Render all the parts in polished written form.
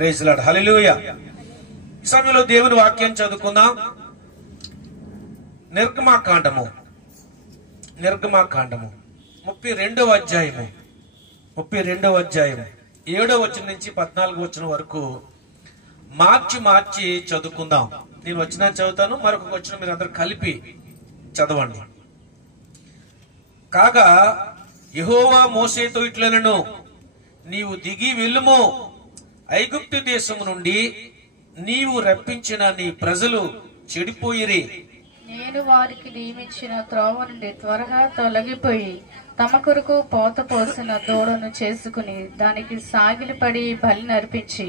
Praise lord, హల్లెలూయా. ఈ సమయంలో దేవుని వాక్యం చదువుకుందాం. నిర్గమాకాండము 32వ అధ్యాయము 7వ వచనం నుంచి 14వ వచనం వరకు మార్చి చదువుకుందాం. నేను వచనాన్ని చదువుతాను, మరొక వచనం మీరు అందరూ కలిపి చదవండి. కాగా యెహోవా మోషేతో ఇట్లనెను, నీవు దిగి వెళ్ళుము, ఐగుప్తు దేశము నుండి నీవు రప్పించిన నీ ప్రజలు చెడిపోయిరి. నేను వారికి నియమించిన త్రోవ నుండి త్వరగా తొలగిపోయి తమ కొరకు పోత పోసిన దూడను చేసుకుని దానికి సాగిలిపడి బలి నర్పించి,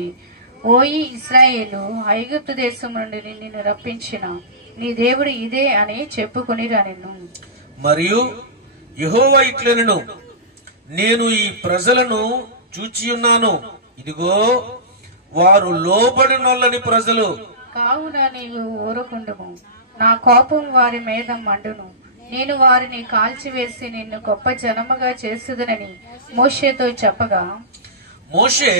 ఓయి ఇశ్రాయేలు, ఐగుప్తు దేశం నుండి నిన్ను రప్పించిన నీ దేవుడు ఇదే అని చెప్పుకొనిరనెను. మరియు యెహోవా ఇట్లనెను, నేను ఈ ప్రజలను చూచియున్నాను, ఇదిగో వారు లోబడినొల్లని ప్రజలు. కావున నీవు ఊరకుండుము, నా కోపం వారి మీద మండును, నేను వారిని కాల్చివేసి నిన్ను గొప్ప జనముగా చేసేదనని మోషేతో చెప్పగా, మోషే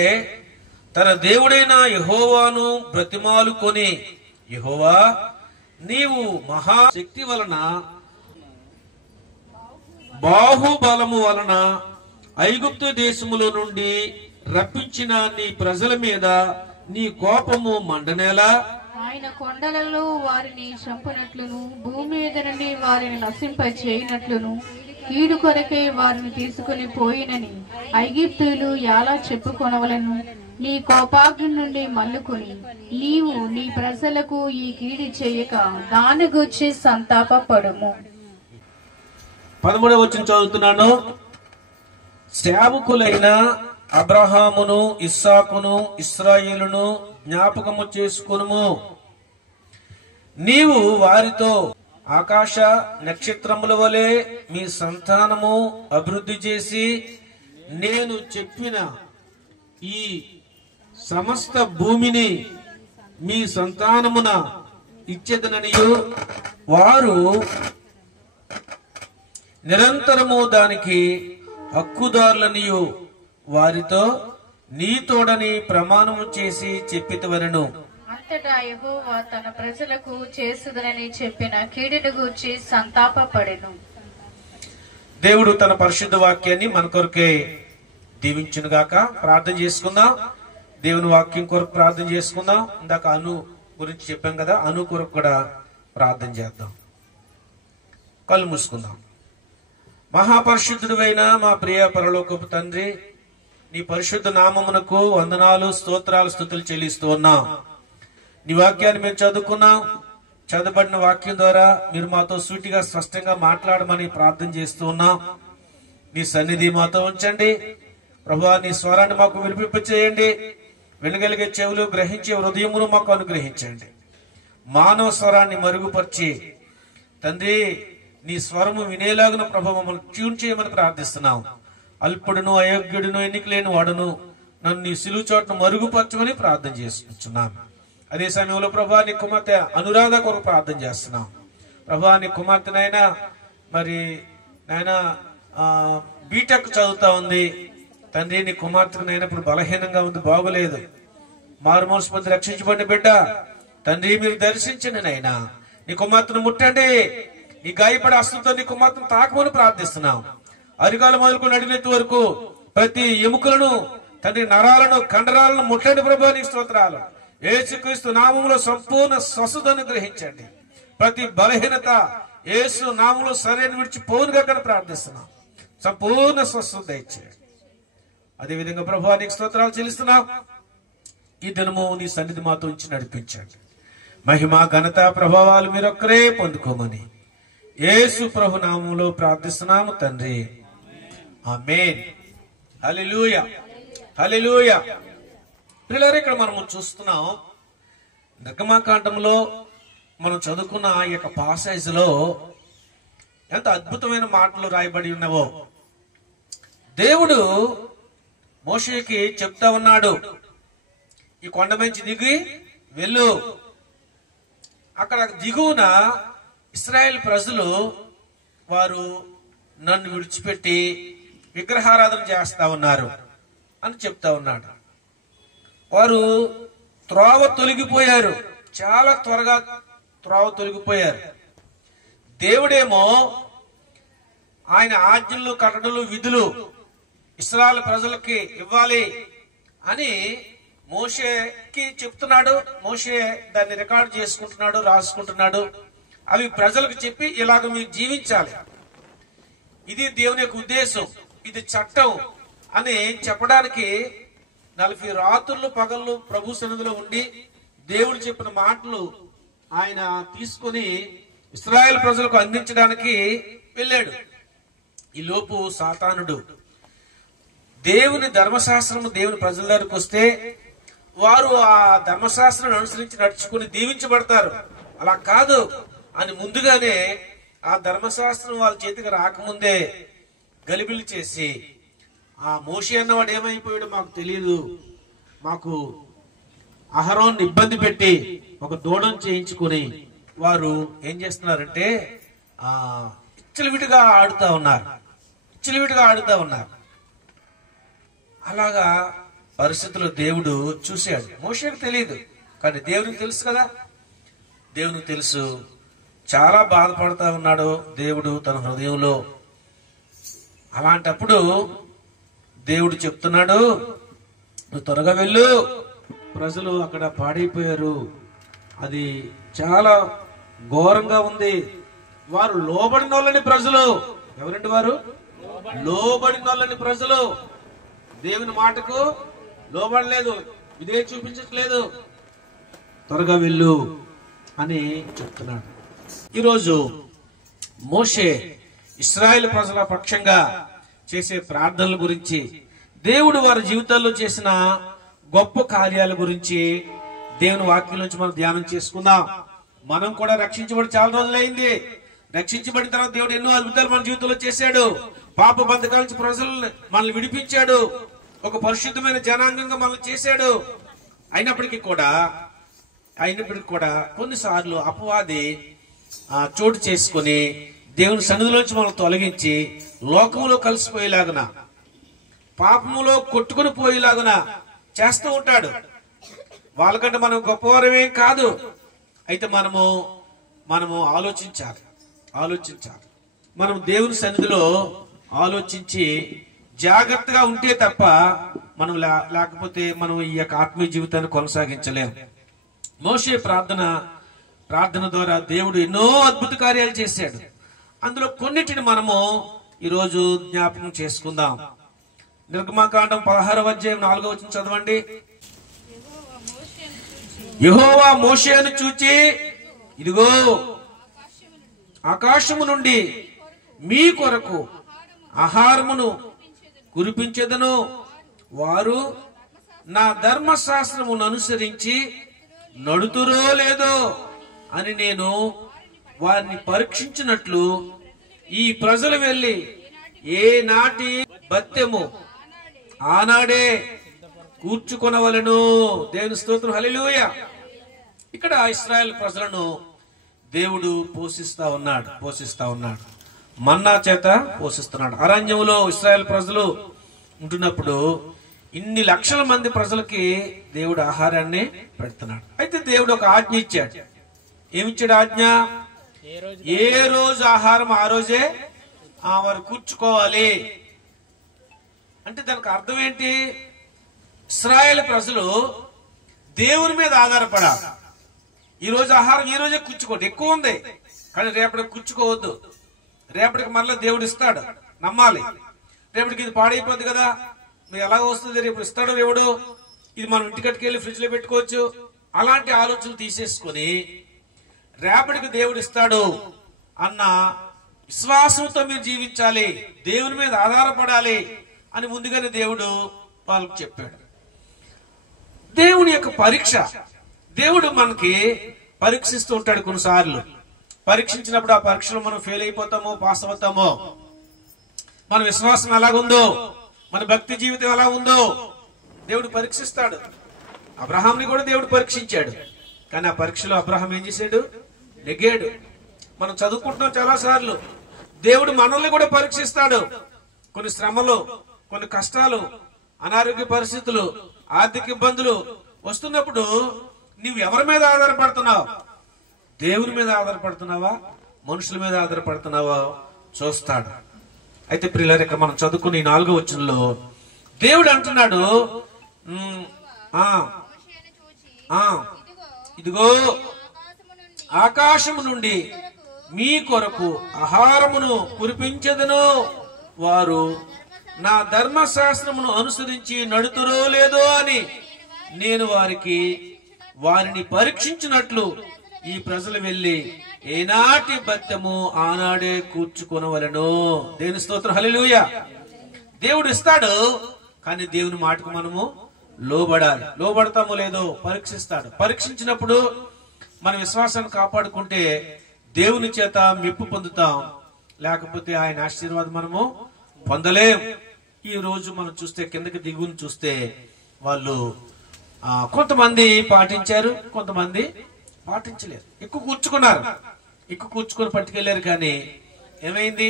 తన దేవుడైన యెహోవాను బ్రతిమాలుకొని, యెహోవా, నీవు మహాశక్తి వలన బాహుబలము వలన ఐగుప్తు దేశములో నుండి రప్పించిన నీ ప్రజల మీద నీ కోపము మండనేలా? ఆయన కొండలలో వారిని చంపనట్లును భూమి మీద నుండి వారిని నశింప చేయనట్లును కీడు కొరకై వారిని తీసుకుని పోయినని ఐగుప్తీయులు ఎలా చెప్పుకొనవలను? నీ కోపాగ్ని నుండి మల్లుకొని నీవు నీ ప్రజలకు ఈ కీడు చేయక దాని గూర్చి సంతాపపడుము. 13వ వచనం చదువుతున్నాను. సేవకులైన అబ్రహామును, ఇస్సాకును, ఇశ్రాయేలును జ్ఞాపకము చేసుకొనుము. నీవు వారితో ఆకాశ నక్షత్రముల వలె మీ సంతానము అభివృద్ధి చేసి నేను చెప్పిన ఈ సమస్త భూమిని మీ సంతానమున ఇచ్చేదననియు వారు నిరంతరము దానికి హక్కుదారులనియు వారితో నీతోడని ప్రమాణము చేసి చెప్పితవనెను. అంతటా యెహోవా తన ప్రజలకు చేస్తుదనని చెప్పిన కీడును గూర్చి సంతాపపడెను. దేవుడు తన పరిశుద్ధ వాక్యాన్ని మన కొరకే దీవించునుగాక. ప్రార్థన చేసుకుందాం. దేవుని వాక్యం కొరకు ప్రార్థన చేసుకుందాం. ఇందాక అను గురించి చెప్పాం కదా, అను కొరకు కూడా ప్రార్థన చేద్దాం. కళ్ళు మూసుకుందాం. మహాపరిశుద్ధుడైన మా ప్రియ పరలోకపు తండ్రి, నీ పరిశుద్ధ నామమునకు వందనాలు, స్తోత్రాలు, స్తుతులు చెల్లిస్తూ ఉన్నాం. నీ వాక్యాన్ని మేము చదువుకున్నాం. చదవబడిన వాక్యం ద్వారా మీరు మాతో సూటిగా స్పష్టంగా మాట్లాడమని ప్రార్థన చేస్తూ ఉన్నాం. నీ సన్నిధి మాతో ఉంచండి ప్రభువా. నీ స్వరాన్ని మాకు వినిపింపచేయండి. వినగలిగే చెవులు, గ్రహించే హృదయమును మాకు అనుగ్రహించండి. మానవ స్వరాన్ని మరుగుపరిచి తండ్రి నీ స్వరము వినేలాగున ప్రభు మమ్మల్ని ట్యూన్ చేయమని ప్రార్థిస్తున్నాం. అల్పుడును, అయోగ్యుడును, ఎన్నికలేని వాడును నన్ను నీ సిలువ చోటును మరుగుపరచమని ప్రార్థన చేసుకుంటున్నాం. అదే సమయంలో ప్రభా నీ కుమార్తె అనురాధ కొరకు ప్రార్థన చేస్తున్నాం. ప్రభా నీ కుమార్తెనైనా మరి నాయన బీటెక్ చదువుతా ఉంది తండ్రి. నీ కుమార్తెనైనా ఇప్పుడు బలహీనంగా ఉంది, బాగోలేదు. మారు మనసు పొంది రక్షించబడిన బిడ్డ తండ్రి మీరు దర్శించండి నైనా. నీ కుమార్తెను ముట్టండి. నీ గాయపడే హస్తంతో నీ కుమార్తెను తాకమని ప్రార్థిస్తున్నాం. అరికాలు మొదలుకొని నడినెత్తి వరకు ప్రతి ఎముకలను తండ్రి, నరాలను, కండరాలను ముట్టండి ప్రభు. నీ స్తోత్రాలు. యేసుక్రీస్తు నామములో సంపూర్ణ స్వస్థతను గ్రహించండి. ప్రతి బలహీనత యేసు నామములో సరైన విడిచిపోనుగా కానీ ప్రార్థిస్తున్నాం. సంపూర్ణ స్వస్థత దయచేయండి. అదేవిధంగా ప్రభు నీకు స్తోత్రాలు చెల్లిస్తున్నాం. ఈ దినము నీ సన్నిధి మాతో ఉంచి నడిపించండి. మహిమ, ఘనత, ప్రభావాలు మీరొక్కరే పొందుకోమని యేసు ప్రభు నామములో ప్రార్థిస్తున్నాము తండ్రి, ఆమేన్. హల్లెలూయా, హల్లెలూయా. పిల్లలు, ఇక్కడ మనం చూస్తున్నాం నిర్గమాకాండంలో మనం చదువుకున్న ఈ యొక్క పాసేజ్ లో ఎంత అద్భుతమైన మాటలు రాయబడి ఉన్నవో. దేవుడు మోషేకి చెప్తా ఉన్నాడు, ఈ కొండ మంచి దిగి వెళ్ళు. అక్కడ దిగువన ఇశ్రాయేల్ ప్రజలు వారు నన్ను విడిచిపెట్టి విగ్రహారాధన చేస్తా ఉన్నారు అని చెప్తా ఉన్నాడు. వారు త్రోవ తొలగిపోయారు, చాలా త్వరగా త్రోవ తొలగిపోయారు. దేవుడేమో ఆయన ఆజ్ఞలు, కట్టడలు, విధులు ఇశ్రాయేలు ప్రజలకి ఇవ్వాలి అని మోషేకి చెప్తున్నాడు. మోషే దాన్ని రికార్డు చేసుకుంటున్నాడు, రాసుకుంటున్నాడు. అవి ప్రజలకు చెప్పి ఇలాగ మీరు జీవించాలి, ఇది దేవుని యొక్క ఉద్దేశం, ఇది చట్టం అని చెప్పడానికి 40 రాత్రులు పగళ్ళు ప్రభు సన్నిధిలో ఉండి దేవుడు చెప్పిన మాటలు ఆయన తీసుకుని ఇశ్రాయేలు ప్రజలకు అందించడానికి వెళ్ళాడు. ఈ లోపు సాతానుడు దేవుని ధర్మశాస్త్రము దేవుని ప్రజల దగ్గరకు వస్తే వారు ఆ ధర్మశాస్త్రాన్ని అనుసరించి నడుచుకుని దీవించబడతారు. అలా కాదు అని ముందుగానే ఆ ధర్మశాస్త్రం వాళ్ళ చేతికి రాకముందే గలిబిలి చేసి, ఆ మోషే అన్నవాడు ఏమైపోయాడు మాకు తెలియదు, మాకు అహరోన్ని ఇబ్బంది పెట్టి ఒక దూడం చేయించుకుని వారు ఏం చేస్తున్నారంటే ఇచ్చలవిడిగా ఆడుతా ఉన్నారు. అలాగా పరిస్థితుల్లో దేవుడు చూశాడు. మోషేకు తెలియదు, కానీ దేవునికి తెలుసు కదా. దేవునికి తెలుసు, చాలా బాధపడతా ఉన్నాడు దేవుడు తన హృదయంలో. అలాంటప్పుడు దేవుడు చెప్తున్నాడు, నువ్వు త్వరగా వెళ్ళు, ప్రజలు అక్కడ పాడైపోయారు, అది చాలా ఘోరంగా ఉంది. వారు లోబడిన వాళ్ళని ప్రజలు. ఎవరండి వారు? లోబడిన వాళ్ళని ప్రజలు. దేవుని మాటకు లోబడలేదు, ఇదే చూపించట్లేదు. త్వరగా వెళ్ళు అని చెప్తున్నాడు. ఈరోజు మోషే ఇశ్రాయేలు ప్రజల పక్షంగా చేసే ప్రార్థనల గురించి, దేవుడు వారి జీవితాల్లో చేసిన గొప్ప కార్యాల గురించి దేవుని వాక్యం నుంచి మనం ధ్యానం చేసుకుందాం. మనం కూడా రక్షించబడి చాలా రోజులైంది. రక్షించబడిన తర్వాత దేవుడు ఎన్నో అద్భుతాలు మన జీవితంలో చేశాడు. పాప బంధకాల నుంచి ప్రజలను మనల్ని విడిపించాడు. ఒక పరిశుద్ధమైన జనాంగంగా మనల్ని చేశాడు. అయినప్పటికీ కూడా కొన్నిసార్లు అపవాది చోటు చేసుకుని దేవుని సన్నిధిలోంచి మనం తొలగించి లోకములో కలిసిపోయేలాగున, పాపములో కొట్టుకుని పోయేలాగున చేస్తూ ఉంటాడు. వాళ్ళకంటే మనం గొప్పవారమేం కాదు. అయితే మనము ఆలోచించాలి. మనం దేవుని సన్నిధిలో ఆలోచించి జాగ్రత్తగా ఉంటే తప్ప మనం లేకపోతే మనం ఈ యొక్క ఆత్మీయ జీవితాన్ని కొనసాగించలేము. మోషే ప్రార్థన ద్వారా దేవుడు ఎన్నో అద్భుత కార్యాలు చేశాడు. అందులో కొన్నిటిని మనము ఈరోజు జ్ఞాపకం చేసుకుందాం. నిర్గమకాండం 16వ అధ్యాయం 4వ వచనం చదవండి. యెహోవా మోషేను చూచి, ఇదిగో ఆకాశము నుండి మీ కొరకు ఆహారమును కురిపించెదను, వారు నా ధర్మశాస్త్రమును అనుసరించి నడుతురో లేదో అని నేను వారిని పరీక్షించినట్లు ఈ ప్రజలు వెళ్లి ఏ నాటి బత్తెము ఆనాడే కూర్చుకొనవలెను. దేవుని స్తోత్రం, హల్లెలూయా. ఇక్కడ ఇశ్రాయేలు ప్రజలను దేవుడు పోషిస్తా ఉన్నాడు. మన్నా చేత పోషిస్తున్నాడు. అరణ్యంలో ఇశ్రాయేలు ప్రజలు ఉంటున్నప్పుడు ఇన్ని లక్షల మంది ప్రజలకి దేవుడు ఆహారాన్ని పెడుతున్నాడు. అయితే దేవుడు ఒక ఆజ్ఞ ఇచ్చాడు. ఏమిచ్చాడు ఆజ్ఞ? ఏ రోజు ఆహారం ఆ రోజే వారు కూర్చుకోవాలి. అంటే దానికి అర్థం ఏంటి? ఇశ్రాయేలు ప్రజలు దేవుని మీద ఆధారపడాలి. ఈ రోజు ఆహారం ఈ రోజే కూర్చుకోండి, ఎక్కువ ఉంది కానీ రేపటికి కూర్చుకోవద్దు. రేపటికి మరలా దేవుడు ఇస్తాడు, నమ్మాలి. రేపటికి ఇది పాడైపోద్ది కదా, మీరు ఎలాగ వస్తుంది, రేపు ఇస్తాడు దేవుడు, ఇది మనం ఇంటికట్టుకెళ్ళి ఫ్రిడ్జ్ లో పెట్టుకోవచ్చు. అలాంటి ఆలోచనలు తీసేసుకుని రేపటికి దేవుడు ఇస్తాడు అన్న విశ్వాసంతో మీరు జీవించాలి, దేవుని మీద ఆధారపడాలి అని ముందుగానే దేవుడు వాళ్ళకు చెప్పాడు. దేవుని యొక్క పరీక్ష, దేవుడు మనకి పరీక్షిస్తూ ఉంటాడు. కొన్నిసార్లు పరీక్షించినప్పుడు ఆ పరీక్షలో మనం ఫెయిల్ అయిపోతామో పాస్ అవుతామో, మన విశ్వాసం ఎలాగుందో, మన భక్తి జీవితం ఎలా ఉందో దేవుడు పరీక్షిస్తాడు. అబ్రహాంని కూడా దేవుడు పరీక్షించాడు. కానీ ఆ పరీక్షలో అబ్రహాం ఏం చేశాడు? నెగ్గాడు. మనం చదువుకుంటున్నాం చాలా సార్లు. దేవుడు మనల్ని కూడా పరీక్షిస్తాడు. కొన్ని శ్రమలు, కొన్ని కష్టాలు, అనారోగ్య పరిస్థితులు, ఆర్థిక ఇబ్బందులు, వస్తున్నప్పుడు నువ్వు ఎవరి మీద ఆధారపడుతున్నావు? దేవుని మీద ఆధారపడుతున్నావా, మనుషుల మీద ఆధారపడుతున్నావా చూస్తాడు. అయితే ప్రియులారా, ఇక్కడ మనం చదువుకుని 4వ వచనంలో దేవుడు అంటున్నాడు, ఇదిగో ఆకాశము నుండి మీ కొరకు ఆహారమును కురిపించెదను, వారు నా ధర్మశాస్త్రమును అనుసరించి నడుతురో లేదో అని నేను వారిని పరీక్షించినట్లు ఈ ప్రజలు వెళ్లి ఏనాటి బత్తెము ఆనాడే కూర్చుకొనవలెను. దేవుని స్తోత్రం, హల్లెలూయా. దేవుడు ఇస్తాడు, కానీ దేవుని మాటకు మనము లోబడాలి. లోబడతామో లేదో పరీక్షిస్తాడు. పరీక్షించినప్పుడు మన విశ్వాసాన్ని కాపాడుకుంటే దేవుని చేత మెప్పు పొందుతాం, లేకపోతే ఆయన ఆశీర్వాదం మనము పొందలేం. ఈ రోజు మనం చూస్తే కిందకి దిగుని చూస్తే వాళ్ళు కొంతమంది పాటించారు, కొంతమంది పాటించలేరు. ఎక్కువ కూర్చుకొని పట్టుకెళ్లారు, కానీ ఏమైంది?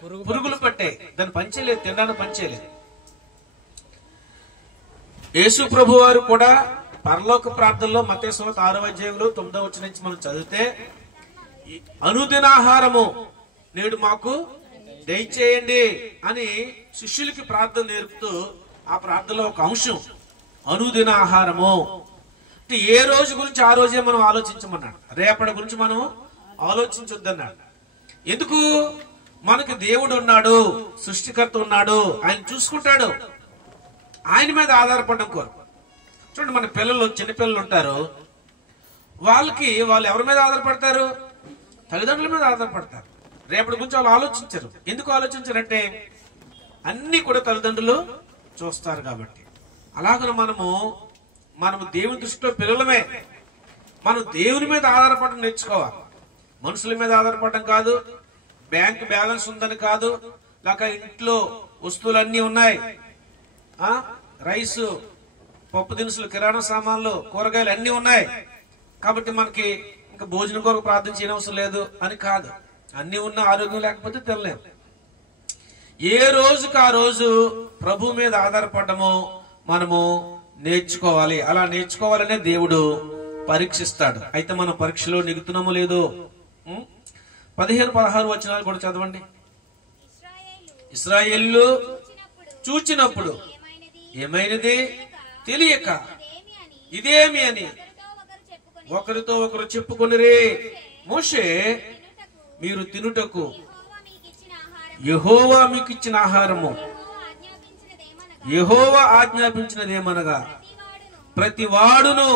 పురుగులు పట్టే, దాన్ని పంచేయలేదు, తినడానికి పంచేయలేదు. యేసు ప్రభు వారు కూడా పరలోక ప్రార్థనలో మత్తయి సువార్త 6వ అధ్యాయంలో 9వ వచనం నుంచి మనం చదివితే, అనుదినాహారము నేడు మాకు దయచేయండి అని శిష్యులకి ప్రార్థన నేర్పుతూ ఆ ప్రార్థనలో ఒక అంశం అనుదిన ఆహారము. అంటే ఏ రోజు గురించి ఆ రోజే మనం ఆలోచించమన్నాడు, రేపటి గురించి మనం ఆలోచించొద్దన్నాడు. ఎందుకు? మనకి దేవుడు ఉన్నాడు, సృష్టికర్త ఉన్నాడు, ఆయన చూసుకుంటాడు. ఆయన మీద ఆధారపడడం కోరు. చూడండి, మన పిల్లలు, చిన్నపిల్లలు ఉంటారు, వాళ్ళు ఎవరి మీద ఆధారపడతారు? తల్లిదండ్రుల మీద ఆధారపడతారు. రేపటి గురించి వాళ్ళు ఆలోచించరు. ఎందుకు ఆలోచించరంటే అన్ని కూడా తల్లిదండ్రులు చూస్తారు కాబట్టి. అలాగ మనము దేవుని దృష్టిలో పిల్లలమే. మనం దేవుని మీద ఆధారపడడం నేర్చుకోవాలి. మనుషుల మీద ఆధారపడడం కాదు, బ్యాంక్ బ్యాలెన్స్ ఉందని కాదు, లేక ఇంట్లో వస్తువులన్నీ ఉన్నాయి, రైసు, పప్పు దినుసులు, కిరాణా సామాన్లు, కూరగాయలు అన్ని ఉన్నాయి కాబట్టి మనకి ఇంకా భోజనం కొరకు ప్రార్థన చేయనవసరం లేదు అని కాదు. అన్ని ఉన్న ఆరోగ్యం లేకపోతే తినలేము. ఏ రోజుకి ఆ రోజు ప్రభు మీద ఆధారపడము మనము నేర్చుకోవాలి. అలా నేర్చుకోవాలనే దేవుడు పరీక్షిస్తాడు. అయితే మనం పరీక్షలో నెగుతున్నామో లేదో 15-16 వచనాలు కూడా చదవండి. ఇశ్రాయేలు చూచినప్పుడు ఏమైనది తెలియక ఇదేమి అని ఒకరితో ఒకరు చెప్పుకొనిరే. మోషే, మీరు తినుటకు యెహోవా మీకు ఇచ్చిన ఆహారము, యెహోవా ఆజ్ఞాపించినదేమనగా ప్రతి వాడును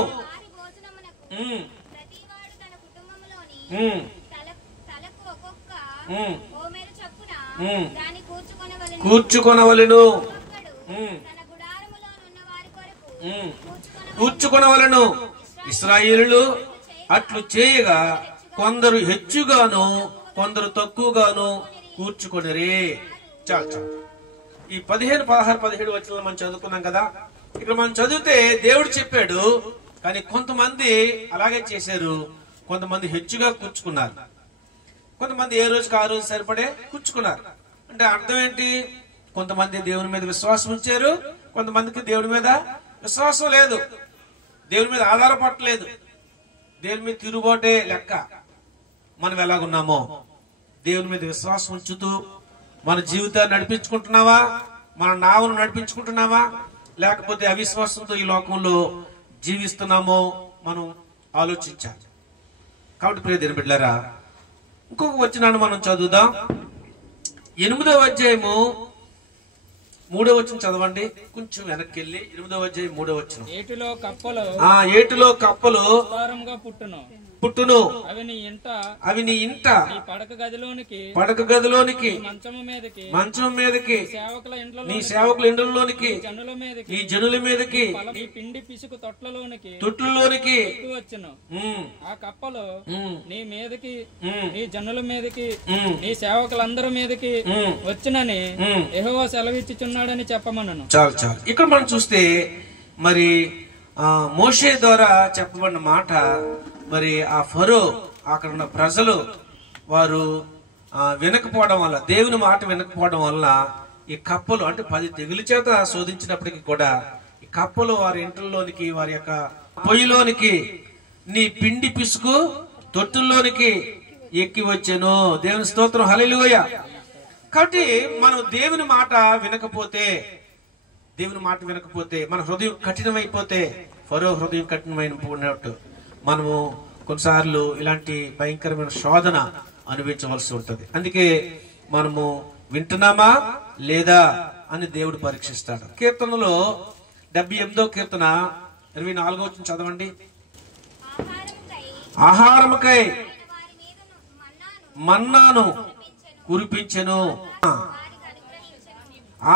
కూర్చుకొనవలెను. ఇశ్రాయేలులు అట్లు చేయగా కొందరు హెచ్చుగాను కొందరు తక్కువగాను కూర్చుకొనిరే. చాలు. ఈ 15, 16, 17 వచనాలు మనం చదువుకున్నాం కదా. ఇక్కడ మనం చదివితే దేవుడు చెప్పాడు, కానీ కొంతమంది అలాగే చేశారు. కొంతమంది హెచ్చుగా కూర్చుకున్నారు, కొంతమంది ఏ రోజుకి ఆ రోజు సరిపడే కూర్చుకున్నారు. అంటే అర్థం ఏంటి? కొంతమంది దేవుని మీద విశ్వాసం ఉంచారు, కొంతమందికి దేవుని మీద విశ్వాసం లేదు, దేవుని మీద ఆధారపడలేదు, దేవుని మీద తిరుగుబాటే లెక్క. మనం ఎలాగున్నామో దేవుని మీద విశ్వాసం ఉంచుతూ మన జీవితాన్ని నడిపించుకుంటున్నావా, మన నావను నడిపించుకుంటున్నావా, లేకపోతే అవిశ్వాసంతో ఈ లోకంలో జీవిస్తున్నామో మనం ఆలోచించాలి. కాబట్టి ప్రియ దేవుని బిడ్డలారా, ఇంకొక వచనాన్ని మనం చదువుదాం. 8వ అధ్యాయము 3వ వచనం చదవండి. కొంచెం వెనక్కి వెళ్ళి 8వ అధ్యాయం 3వ వచనం. ఏటిలో కప్పలు పుట్టును, అవి నీ ఇంట పడక గదిలోనికి మంచం మీదకి నీ సేవకుల ఇండ్లలోనికి నీ జనుల మీదకి తొట్లలోనికి ఆ కప్పలు నీ మీదకి నీ జనుల మీదకి నీ సేవకులందరి మీదకి వచ్చునని యెహోవా సెలవిచ్చుచున్నాడని చెప్పమన్నాను. చాలు. ఇక్కడ మనం చూస్తే మరి మోషే ద్వారా చెప్పబడిన మాట, మరి ఆ ఫరో, అక్కడ ఉన్న ప్రజలు వారు వినకపోవడం వల్ల, దేవుని మాట వినకపోవడం వల్ల ఈ కప్పలు, అంటే 10 తెగుల చేత శోధించినప్పటికీ కూడా ఈ కప్పలు వారి ఇంట్లోనికి, వారి యొక్క పొయ్యిలోనికి నీ పిండి పిసుకు తొట్టుల్లోనికి ఎక్కి వచ్చాను. దేవుని స్తోత్రం, హల్లెలూయా. కాబట్టి మనం దేవుని మాట వినకపోతే మన హృదయం కఠినమైపోతే, ఫరో హృదయం కఠినమైనట్టు మనము కొన్నిసార్లు ఇలాంటి భయంకరమైన శోధన అనుభవించవలసి ఉంటుంది. అందుకే మనము వింటున్నామా లేదా అని దేవుడు పరీక్షిస్తాడు. కీర్తనలో 78వ కీర్తన 24వ వచనం చదవండి. ఆహారముకై మన్నాను కురిపించెను,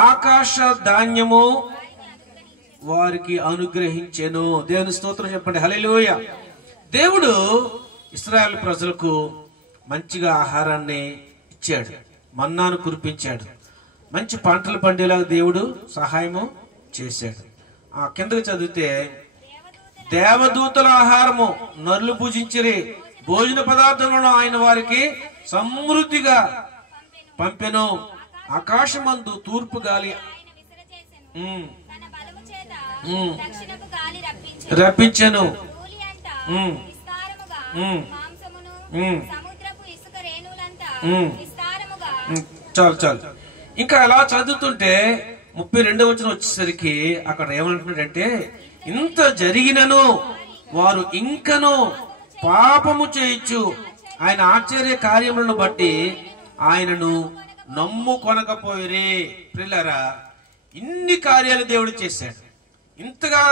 ఆకాశ ధాన్యము వారికి అనుగ్రహించెను. దేవుని స్తోత్రం చెప్పండి, హల్లెలూయా. దేవుడు ఇశ్రాయేలు ప్రజలకు మంచిగా ఆహారాన్ని ఇచ్చాడు, మన్నాను కురిపించాడు, మంచి పంటలు పండేలాగా దేవుడు సహాయము చేశాడు. ఆ కిందకి చదివితే, దేవదూతల ఆహారము నరులు పూజించిరి, భోజన పదార్థములను ఆయన వారికి సమృద్ధిగా పంపెను, ఆకాశమందు తూర్పు గాలి రప్పించెను. చాలు చాలు. ఇంకా అలా చదువుతుంటే 32వ వచనం వచ్చేసరికి అక్కడ ఏమంటున్నాడంటే, ఇంత జరిగినను వారు ఇంకను పాపము చేయొచ్చు, ఆయన ఆశ్చర్య కార్యములను బట్టి ఆయనను నమ్ముకొనకపోయిరే. ప్రియులారా, ఇన్ని కార్యాలు దేవుడు చేశాడు, ఇంతగా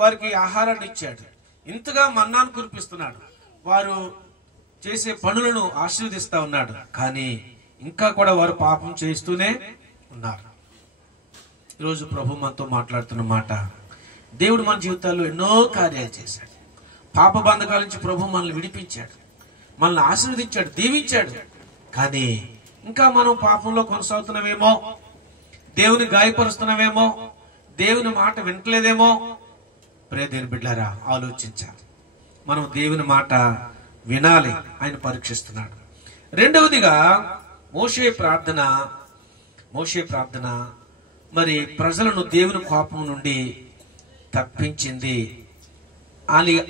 వారికి ఆహారాన్ని ఇచ్చాడు, ఇంతగా మన్నాను కురిపిస్తున్నాడు, వారు చేసే పనులను ఆశీర్వదిస్తా ఉన్నాడు. కానీ ఇంకా కూడా వారు పాపం చేస్తూనే ఉన్నారు. ఈరోజు ప్రభు మనతో మాట్లాడుతున్న మాట, దేవుడు మన జీవితాల్లో ఎన్నో కార్యాలు చేశాడు. పాప బంధకాల నుంచి ప్రభు మనల్ని విడిపించాడు, మనల్ని ఆశీర్వదించాడు, దీవించాడు. కానీ ఇంకా మనం పాపంలో కొనసాగుతున్నామేమో, దేవుని గాయపరుస్తున్నామేమో, దేవుని మాట వింటలేదేమో. ప్రియ దేవుని బిడ్డలారా, ఆలోచించాలి. మనం దేవుని మాట వినాలి, ఆయన పరీక్షిస్తున్నాడు. రెండవదిగా మోషే ప్రార్థన మరి ప్రజలను దేవుని కోపం నుండి తప్పించింది.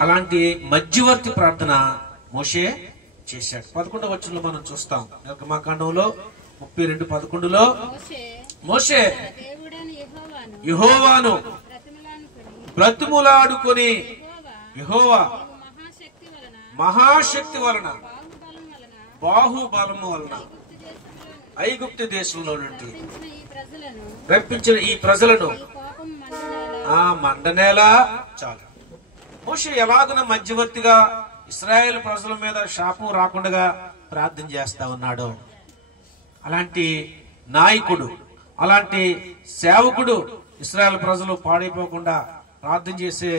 అలాంటి మధ్యవర్తి ప్రార్థన మోషే చేశాడు. 11వ వచనంలో మనం చూస్తాం, నిర్గమాకాండంలో 32:11లో మోషే యెహోవాను బ్రతిములాడుకొని, యెహోవా మహాశక్తి వలన బాహుబలము వలన ఐగుప్తు దేశంలో నుండి రప్పించిన ఈ ప్రజలను మండనేలా. చాలు. మోషే ఎలాగున మధ్యవర్తిగా ఇశ్రాయేలు ప్రజల మీద శాపం రాకుండా ప్రార్థన చేస్తా ఉన్నాడు. అలాంటి నాయకుడు, అలాంటి సేవకుడు ఇశ్రాయేలు ప్రజలు పాడైపోకుండా ప్రార్థన చేసే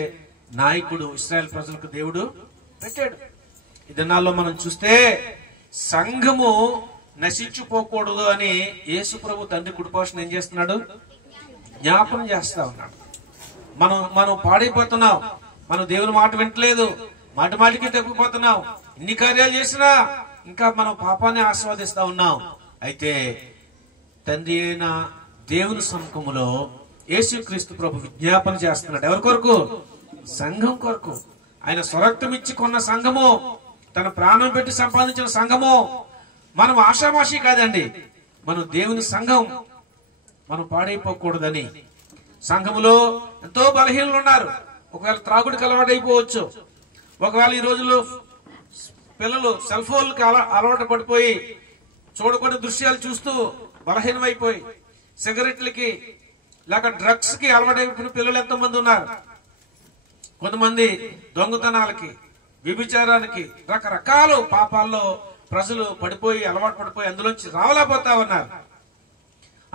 నాయకుడు ఇశ్రాయేలు ప్రజలకు దేవుడు పెట్టాడు. ఈ దినాల్లో మనం చూస్తే సంఘము నశించిపోకూడదు అని యేసు ప్రభు తండ్రి కుడిపోషణ ఏం చేస్తున్నాడు? జ్ఞాపనం చేస్తా ఉన్నాడు. మనం పాడైపోతున్నాం, మనం దేవుని మాట వింటలేదు, మాటికి తప్పిపోతున్నాం, ఇన్ని కార్యాలు చేసినా ఇంకా మనం పాపాన్ని ఆస్వాదిస్తా ఉన్నాం. అయితే తండ్రి అయిన దేవుని సముఖములో యేసుక్రీస్తు ప్రభు విజ్ఞాపన చేస్తున్నాడు. ఎవరి కొరకు? సంఘం కొరకు. ఆయన స్వరక్తం ఇచ్చి కొన్న సంఘము, తన ప్రాణం పెట్టి సంపాదించిన సంఘము. మనం ఆషామాషి కాదండి, మనం దేవుని సంఘం. మనం పాడైపోకూడదని. సంఘములో ఎంతో బలహీనలు ఉన్నారు. ఒకవేళ త్రాగుడికి అలవాటు అయిపోవచ్చు. ఒకవేళ ఈ రోజుల్లో పిల్లలు సెల్ ఫోన్లకి అలవాటు పడిపోయి చూడకూడని దృశ్యాలు చూస్తూ బలహీనమైపోయి సిగరెట్లకి లేక డ్రగ్స్ కి అలవాటైపోయిన పిల్లలు ఎంతో మంది ఉన్నారు. కొంతమంది దొంగతనాలకి, వ్యభిచారానికి, రకరకాల పాపాల్లో ప్రజలు అలవాటు పడిపోయి అందులోంచి రావలేకపోతా ఉన్నారు.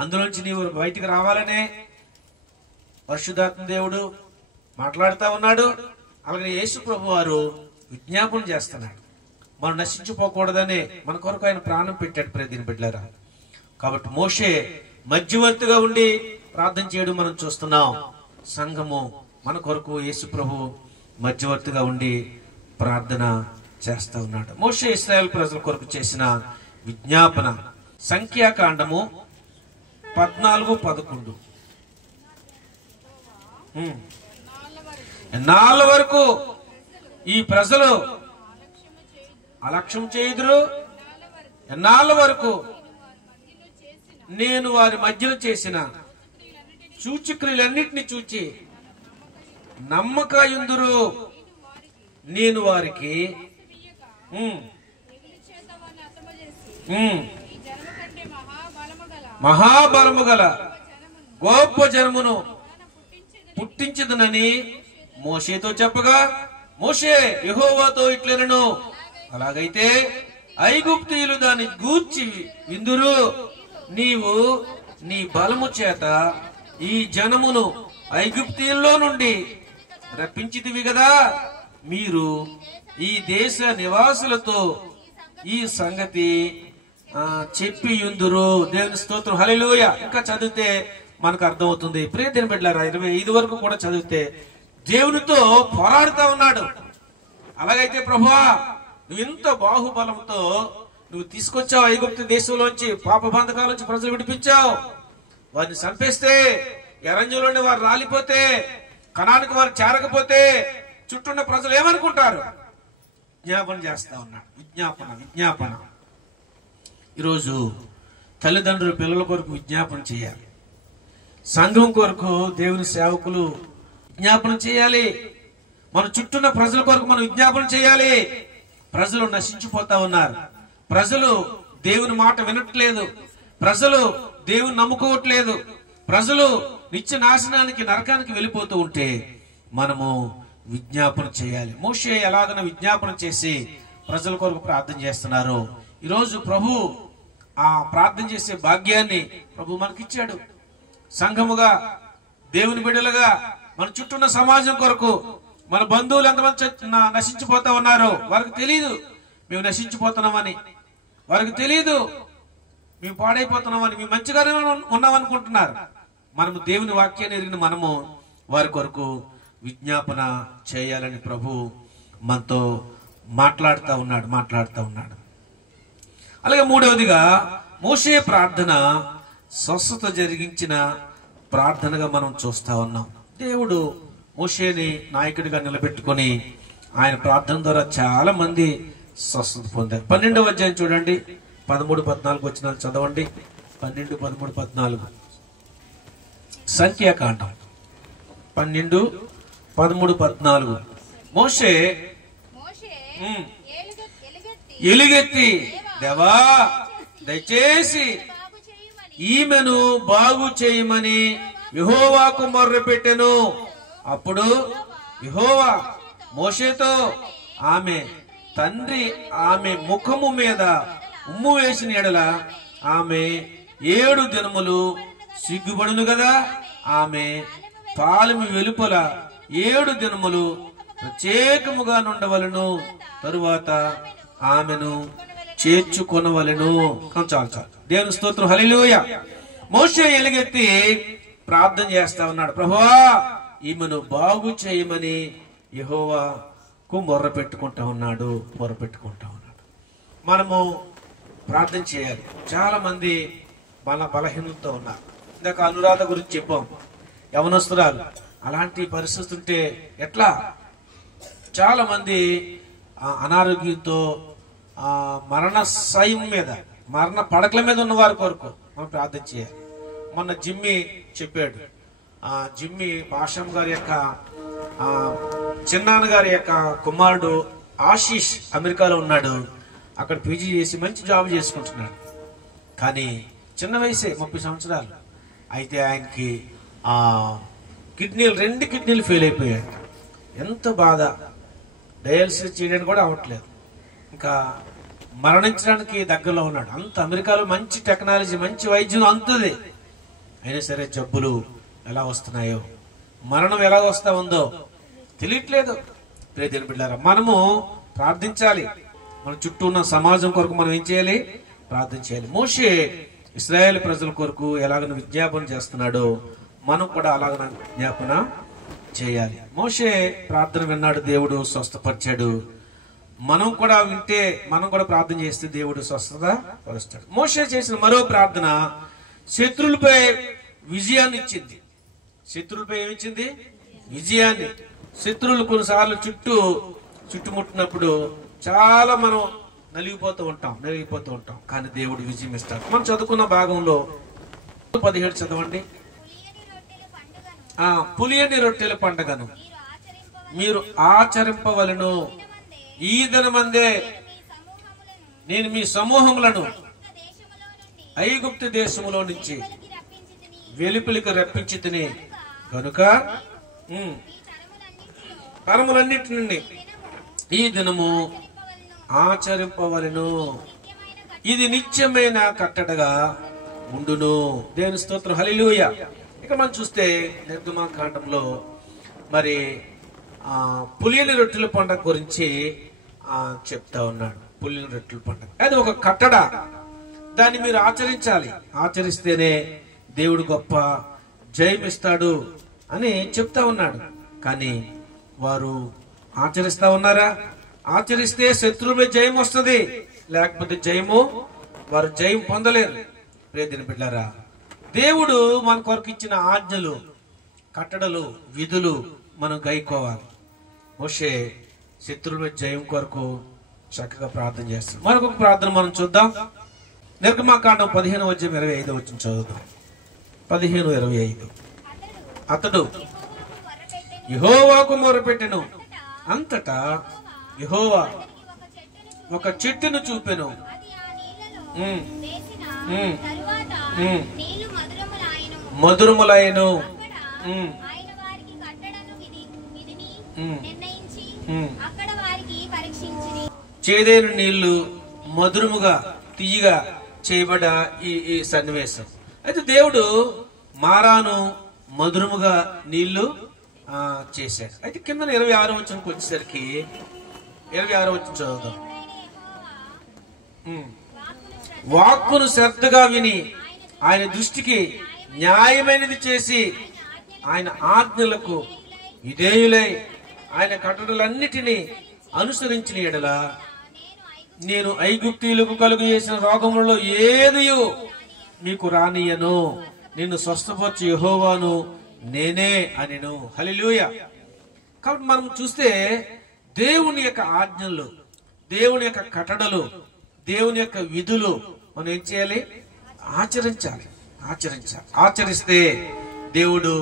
అందులోంచి నీవు బయటికి రావాలనే పరిశుద్ధాత్మ దేవుడు మాట్లాడుతా ఉన్నాడు. అలాగే యేసు ప్రభు వారు విజ్ఞాపన చేస్తున్నాడు. మనం నశించిపోకూడదనే మన కొరకు ఆయన ప్రాణం పెట్టాడు. ప్రియమైన బిడ్డలారా, కాబట్టి మోషే మధ్యవర్తిగా ఉండి ప్రార్థన చేయడం మనం చూస్తున్నాం. సంఘము మన కొరకు యేసు ప్రభు మధ్యవర్తిగా ఉండి ప్రార్థన చేస్తా ఉన్నాడు. మోషే ఇశ్రాయేలు ప్రజల కొరకు చేసిన విజ్ఞాపన సంఖ్యాకాండము 14:11. ఎన్నాళ్ళ వరకు ఈ ప్రజలు అలక్ష్యం చేయుదురు? ఎన్నాళ్ళ వరకు నేను వారి మధ్యలో చేసిన సూచక్రియలన్నిటిని చూచి నమ్మకయుందురు. నేను వారికి మహాబలము గల గొప్ప జనమును పుట్టించదునని మోషేతో చెప్పగా, మోషే యెహోవాతో ఇట్లనెను, అలాగైతే ఐగుప్తీయులు దాన్ని గూర్చి విందురు. నీవు నీ బలము చేత ఈ జనమును ఐగుప్తీయుల్లో నుండి రప్పించితివి కదా. మీరు ఈ దేశ నివాసులతో ఈ సంగతి చెప్పి యుందురు. దేవుని స్తోత్రం, హల్లెలూయా. ఇంకా చదివితే మనకు అర్థమవుతుంది. ప్రియ దేవుని బిడ్డలారా, 25 వరకు కూడా చదివితే దేవునితో పోరాడుతా ఉన్నాడు. అలాగైతే ప్రభువా, నువ్వు ఇంత బాహుబలంతో నువ్వు తీసుకొచ్చావు ఐగుప్తు దేశంలోంచి, పాప బంధకాల నుంచి ప్రజలు విడిపించావు. వారిని చంపేస్తే, ఎరంజంలోని వారు రాలిపోతే, కణానికి వారు చేరకపోతే చుట్టూన్న ప్రజలు ఏమనుకుంటారు? విజ్ఞాపన చేస్తా ఉన్నాడు. విజ్ఞాపన. ఈరోజు తల్లిదండ్రులు పిల్లల కొరకు విజ్ఞాపన చేయాలి. సంఘం కొరకు దేవుని సేవకులు విజ్ఞాపన చేయాలి. మన చుట్టూన్న ప్రజల కొరకు మనం విజ్ఞాపన చేయాలి. ప్రజలు నశించిపోతా ఉన్నారు. ప్రజలు దేవుని మాట వినట్లేదు. ప్రజలు దేవుని నమ్ముకోవట్లేదు. ప్రజలు నిత్య నాశనానికి, నరకానికి వెళ్ళిపోతూ ఉంటే మనము విజ్ఞాపన చేయాలి. మోషే ఎలాగైనా విజ్ఞాపన చేసి ప్రజల కొరకు ప్రార్థన చేస్తున్నారు. ఈరోజు ప్రభు ఆ ప్రార్థన చేసే భాగ్యాన్ని ప్రభు మనకిచ్చాడు. సంఘముగా, దేవుని బిడ్డలుగా, మన చుట్టూన్న సమాజం కొరకు, మన బంధువులు ఎంతమంది నశించిపోతా ఉన్నారు. వారికి తెలియదు మేము నశించిపోతున్నామని. వారికి తెలియదు మేము పాడైపోతున్నామని. మేము మంచిగానే ఉన్నామనుకుంటున్నారు. మనము దేవుని వాక్యాన్ని ఎరిగిన మనము వారి కొరకు విజ్ఞాపన చేయాలని ప్రభు మనతో మాట్లాడుతూ ఉన్నాడు. అలాగే మూడవదిగా, మోషే ప్రార్థన స్వస్థత జరిగించిన ప్రార్థనగా మనం చూస్తా ఉన్నాం. దేవుడు మోషేని నాయకుడిగా నిలబెట్టుకొని ఆయన ప్రార్థన ద్వారా చాలా మంది స్వస్థత పొందారు. 12వ అధ్యాయం చూడండి, 13-14 వచనాలు చదవండి. 12, 13, 14 సంఖ్యాకాండం 12, 13, 14. మోషే ఎలుగెత్తి, దేవా దయచేసి ఈమెను బాగు చేయమని యెహోవాకు మొర్రపెట్టెను. అప్పుడు యెహోవా మోషేతో, ఆమె తండ్రి ఆమె ముఖము మీద ఉమ్ము వేసిన ఎడల ఆమె 7 దినములు సిగ్గుపడును కదా. ఆమె పాలెము వెలుపల 7 దినములు ప్రత్యేకముగా నుండవలను. తరువాత ఆమెను చేర్చుకొనవలెను. చాలు. దేవుని స్తోత్రం, హల్లెలూయా. మోషే ఎలుగెత్తి ప్రార్థన చేస్తా ఉన్నాడు. ప్రభువా, ఈమెను బాగు చేయమని యెహోవాకు మొర్ర పెట్టుకుంటా ఉన్నాడు. మనము ప్రార్థన చేయాలి. చాలా మంది మన బలహీనతతో ఉన్నారు. ఇందాక అనురాధ గురించి చెప్పాం, యవనస్తురాలు. అలాంటి పరిస్థితి ఉంటే ఎట్లా? చాలా మంది అనారోగ్యంతో మరణ పడకల మీద ఉన్న వారి కొరకు మనం ప్రార్థన చేయాలి. మొన్న జిమ్మి చెప్పాడు. జిమ్మి పాషం గారి యొక్క చిన్నాన్న గారి యొక్క కుమారుడు ఆశీష్ అమెరికాలో ఉన్నాడు. అక్కడ పీజీ చేసి మంచి జాబ్ చేసుకుంటున్నాడు. కానీ చిన్న వయసే, 30 సంవత్సరాలు. అయితే ఆయనకి కిడ్నీలు 2 కిడ్నీలు ఫెయిల్ అయిపోయాడు. ఎంత బాధ! డయాలసిస్ చేయడానికి కూడా అవ్వట్లేదు. ఇంకా మరణించడానికి దగ్గరలో ఉన్నాడు. అంత అమెరికాలో మంచి టెక్నాలజీ, మంచి వైద్యం అంతది. అయినా సరే జబ్బులు ఎలా వస్తున్నాయో, మరణం ఎలా వస్తా ఉందో తెలియట్లేదు. ప్రియమైన బిడ్డలారా, మనము ప్రార్థించాలి. మన చుట్టూ ఉన్న సమాజం కొరకు మనం ఏం చేయాలి? ప్రార్థన చేయాలి. మోషే ఇశ్రాయేలు ప్రజల కొరకు ఎలాగైనా విజ్ఞాపన చేస్తున్నాడో మనం కూడా అలాగ విజ్ఞాపన చేయాలి. మోషే ప్రార్థన విన్నాడు, దేవుడు స్వస్థపరిచాడు. మనం కూడా వింటే, మనం కూడా ప్రార్థన చేస్తే దేవుడు స్వస్థత పరుస్తాడు. మోషే చేసిన మరో ప్రార్థన శత్రువులపై విజయాన్ని ఇచ్చింది. శత్రువులపై ఏమిచ్చింది? విజయాన్ని. శత్రువులు కొన్నిసార్లు చుట్టుముట్టినప్పుడు చాలా మనం నలిగిపోతూ ఉంటాం, కానీ దేవుడు విజయం ఇస్తాడు. మనం చదువుకున్న భాగంలో 17 చదవండి. పులియని రొట్టెల పండుగను మీరు ఆచరింపవలను. ఈ దినమందే నేను మీ సమూహములను ఐగుప్తు దేశములో నుంచి వెలుపలికి రప్పించి తిని కనుక తరములన్నిటి నుండి ఈ దినము ఆచరింపవలను. ఇది నిత్యమైన కట్టడగా ఉండును. దేవుని స్తోత్రం, హల్లెలూయా. ఇక మనం చూస్తే నిర్గమాకాండంలో మరి పులియని రొట్టెల పండుగ గురించి చెప్తా ఉన్నాడు. పులియని రొట్టెల పండుగ అది ఒక కట్టడ, దాన్ని మీరు ఆచరించాలి. ఆచరిస్తేనే దేవుడు గొప్ప జయం ఇస్తాడు అని చెప్తా ఉన్నాడు. కానీ వారు ఆచరిస్తా ఉన్నారా? ఆచరిస్తే శత్రువుపై జయం వస్తుంది, లేకపోతే వారు జయం పొందలేరు. ప్రియమైన బిడ్డలారా, దేవుడు మన కొరకు ఇచ్చిన ఆజ్ఞలు, కట్టడలు, విధులు మనం గైకోవాలి. మోషే శత్రువుల జయం కొరకు చక్కగా ప్రార్థన చేస్తాడు. మరొక ప్రార్థన మనం చూద్దాం. నిర్గమాకాండం 15:25 చదువుదాం. 15:25. అతడు యెహోవాకు మొరపెట్టెను, అంతటా యెహోవా ఒక చెట్టును చూపెను. మధురములైన చేదైన నీళ్లు మధురముగా తీయగా చేయబడ్డ ఈ సన్నివేశం. అయితే దేవుడు మారాను మధురముగా నీళ్లు చేశాడు. అయితే కింద 26వ వచనంకి వచ్చేసరికి 26వ వచనం చదువుదాం. వాక్కును శ్రద్ధగా విని ఆయన దృష్టికి న్యాయమైనది చేసి ఆయన ఆజ్ఞలకు విధేయులై ఆయన కట్టడలన్నిటినీ అనుసరించిన ఎడల నేను ఐగుప్తీయులకు కలుగు చేసిన రోగములలో ఏదియు మీకు రానియను, నిన్ను స్వస్థపరచు యెహోవాను నేనే అనెను. హల్లెలూయా. కాబట్టి మనం చూస్తే దేవుని యొక్క ఆజ్ఞలు, దేవుని యొక్క కట్టడలు, దేవుని యొక్క విధులు మనం ఏం చేయాలి? ఆచరించాలి. ఆచరిస్తే దేవుడు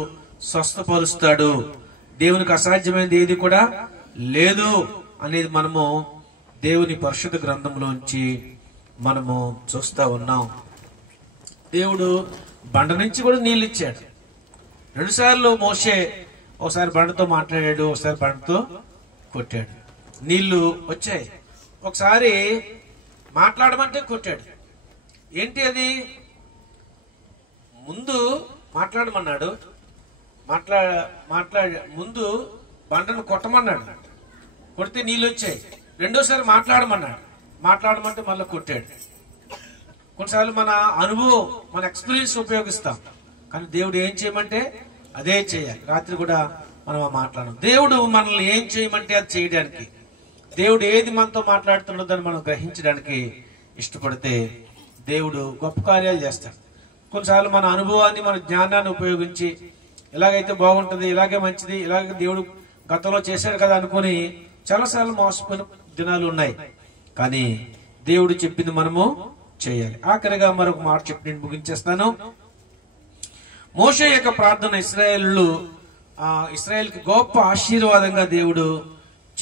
స్వస్థపరుస్తాడు. దేవునికి అసాధ్యమైనది ఏది కూడా లేదు అనేది మనము దేవుని పరిశుద్ధ గ్రంథంలోంచి మనము చూస్తా ఉన్నాం. దేవుడు బండ నుంచి కూడా నీళ్ళు ఇచ్చాడు. 2 సార్లు మోషే ఒకసారి బండతో మాట్లాడాడు, ఒకసారి బండతో కొట్టాడు, నీళ్లు వచ్చాయి. ఒకసారి మాట్లాడమంటే కొట్టాడు. ఏంటి అది? ముందు మాట్లాడమన్నాడు, ముందు బండను కొట్టమన్నాడు, కొడితే నీళ్ళు వచ్చాయి. రెండోసారి మాట్లాడమంటే మళ్ళీ కొట్టాడు. కొన్నిసార్లు మన అనుభవం, మన ఎక్స్పీరియన్స్ ఉపయోగిస్తాం, కానీ దేవుడు ఏం చేయమంటే అదే చేయాలి. రాత్రి కూడా మనం మాట్లాడడం, దేవుడు మనల్ని ఏం చేయమంటే అది చేయడానికి, దేవుడు ఏది మనతో మాట్లాడుతున్నదో దాన్ని మనం గ్రహించడానికి ఇష్టపడితే దేవుడు గొప్ప కార్యాలు చేస్తాడు. కొన్నిసార్లు మన అనుభవాన్ని, మన జ్ఞానాన్ని ఉపయోగించి ఇలాగైతే బాగుంటుంది, ఇలాగే మంచిది, ఇలాగే దేవుడు గతంలో చేశాడు కదా అనుకుని చాలాసార్లు మోసపోయిన దినాలు ఉన్నాయి. కానీ దేవుడు చెప్పింది మనము చేయాలి. ఆఖరిగా మరొక మాట చెప్పి నేను ముగించేస్తాను. మోషే యొక్క ప్రార్థన ఇశ్రాయేలుకి గొప్ప ఆశీర్వాదంగా దేవుడు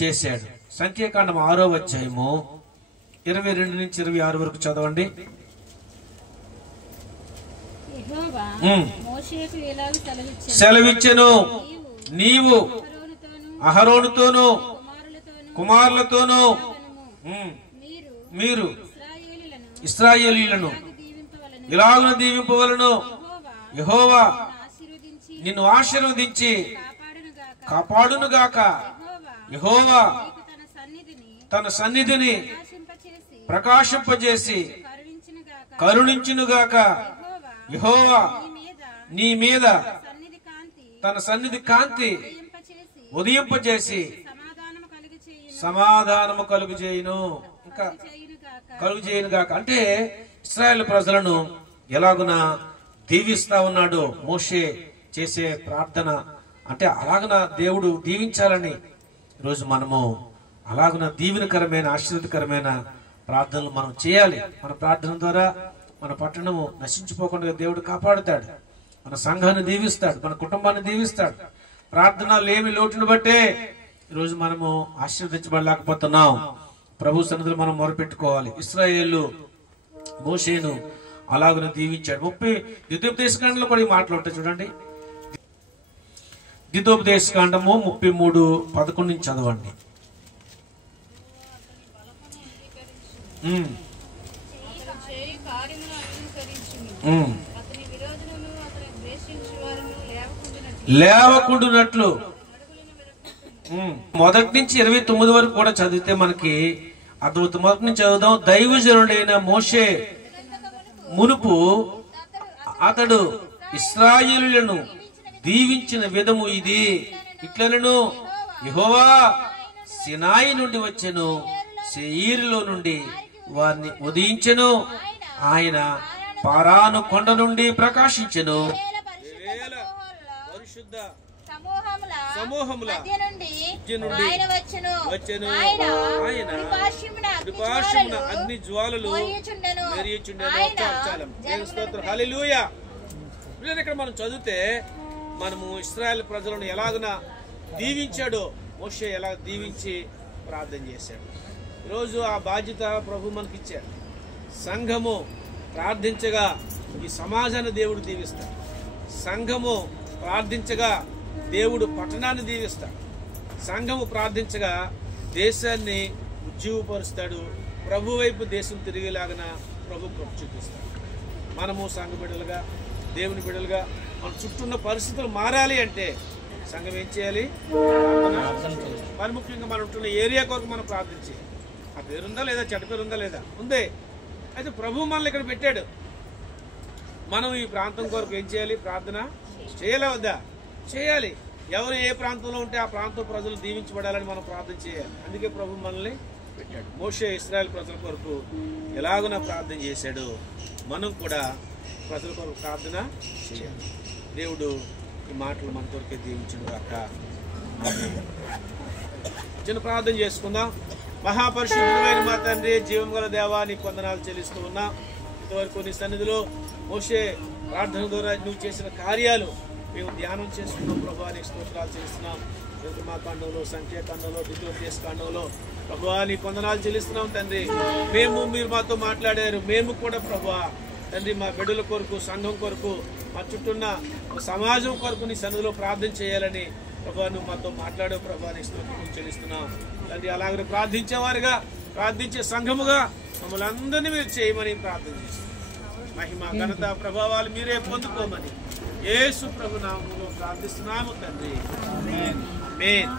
చేశాడు. సంఖ్యాకాండం 6వ అధ్యాయము 22 నుంచి 26 వరకు చదవండి. సెలవిచ్చెను, నీవు అహరోనుతోను కుమారులతోనూ మీరు ఇశ్రాయేలీయులను ఇలాగున దీవింపవలను. యెహోవా నిన్ను ఆశీర్వదించి కాపాడునుగాక. యెహోవా తన సన్నిధిని ప్రకాశింపజేసి కరుణించునుగాక. యెహోవా నీ మీద తన సన్నిధి కాంతి ఉదయింపజేసి సమాధానము కలుగు చేయును, ఇంకా కలుగు చేయను గాక. అంటే ఇశ్రాయేల్ ప్రజలను ఎలాగున దీవిస్తా ఉన్నాడు. మోషే చేసే ప్రార్థన అంటే అలాగన దేవుడు దీవించాలని ఈరోజు మనము అలాగన దీవెనకరమైన ఆశీర్వదకరమైన ప్రార్థనలు మనం చేయాలి. మన ప్రార్థన ద్వారా మన పట్టణము నశించిపోకుండా దేవుడు కాపాడుతాడు, మన సంఘాన్ని దీవిస్తాడు, మన కుటుంబాన్ని దీవిస్తాడు. ప్రార్థన లేమి లోటును బట్టే ఈరోజు మనము ఆశీర్వదించబడలేకపోతున్నాం. ప్రభు సన్నిధిలో మనం మొరపెట్టుకోవాలి. ఇశ్రాయేలు మోషేను అలాగనే దీవించాడు. 30 ద్వితోపదేశకాండంలో కూడా ఈ మాటలు ఉంటాయి చూడండి. ద్వితోపదేశకాండము 33:11 నుంచి చదవండి. లేవకుండునట్లు మొదటి నుంచి 29 వరకు కూడా చదివితే మనకి అర్థమవుతుంది. మొదటి నుంచి చదువుదాం. దైవజనుడైన మోషే మునుపు అతడు ఇశ్రాయేలులను దీవించిన విధము ఇది. ఇట్లనను యెహోవా సినాయి నుండి వచ్చెను, సెయీరులో నుండి వారిని ఉదయించెను. ఆయన పారాను కొండ నుండి ప్రకాశించెను. సమూహముల అగ్ని జ్వాలలు ఇక్కడ మనం చదివితే మనము ఇశ్రాయేల్ ప్రజలను ఎలాగన దీవించాడో, మోషే ఎలా దీవించి ప్రార్థన చేశాడు. ఈరోజు ఆ బాధ్యత ప్రభు మనకి ఇచ్చాడు. సంఘము ప్రార్థించగా ఈ సమాజాన్ని దేవుడు దీవిస్తాడు. సంఘము ప్రార్థించగా దేవుడు పట్టణాన్ని దీవిస్తాడు. సంఘము ప్రార్థించగా దేశాన్ని ఉజ్జీవపరుస్తాడు. ప్రభు వైపు దేశం తిరిగేలాగన ప్రభు కృప చూపిస్తాడు. మనము సంఘ బిడ్డలుగా, దేవుని బిడ్డలుగా మన చుట్టూన్న పరిస్థితులు మారాలి అంటే సంఘం ఏం చేయాలి? మరి ముఖ్యంగా మనం ఉంటున్న ఏరియా కొరకు మనం ప్రార్థించాలి. ఆ పేరుందా లేదా, చెడ్డ పేరుందా లేదా, ఉందే. అయితే ప్రభు మనల్ని ఇక్కడ పెట్టాడు. మనం ఈ ప్రాంతం కొరకు ఏం చేయాలి? ప్రార్థన చేయాలా వద్దా? చేయాలి. ఎవరు ఏ ప్రాంతంలో ఉంటే ఆ ప్రాంతం ప్రజలు దీవించబడాలని మనం ప్రార్థన చేయాలి. అందుకే ప్రభు మనల్ని పెట్టాడు. మోషే ఇశ్రాయేల్ ప్రజల కొరకు ఎలాగున ప్రార్థన చేశాడు, మనం కూడా ప్రజల కొరకు ప్రార్థన చేయాలి. దేవుడు ఈ మాటలు మన కొరకే దీవించును గాక. చిన్న ప్రార్థన చేసుకుందాం. మహాపరిశుద్ధమైన మా తండ్రి, జీవం గల దేవా, నీ వందనాలు చెల్లిస్తూ ఉన్నా. ఇంతవరకు నీ సన్నిధిలో మోషే ప్రార్థన ద్వారా నువ్వు చేసిన కార్యాలు మేము ధ్యానం చేసుకున్నాం. ప్రభువా నీకు స్తోత్రాలు చెల్లిస్తున్నాం. నిర్గమాకాండంలో, సంఖ్యాకాండంలో, ద్వితోపదేశకాండంలో ప్రభువా నీకు వందనాలు చెల్లిస్తున్నాం తండ్రి. మీరు మాతో మాట్లాడారు. మేము కూడా ప్రభువా తండ్రి మా బిడ్డల కొరకు, సంఘం కొరకు, మా చుట్టూన్న సమాజం కొరకు నీ సన్నిధిలో ప్రార్థన చేయాలని ప్రభువా నువ్వు మాతో మాట్లాడావు. ప్రభువా నీకు స్తోత్రం చెల్లిస్తున్నాం తండ్రి. అలాగే ప్రార్థించేవారుగా, ప్రార్థించే సంఘముగా మమ్మల్ని అందరినీ మీరు చేయమని ప్రార్థన చేస్తున్నాం. మహిమ, ఘనత, ప్రభావాలు మీరే పొందుకోమని యేసు ప్రభు నామములో ప్రార్థిస్తున్నాము తండ్రి. ఆమేన్.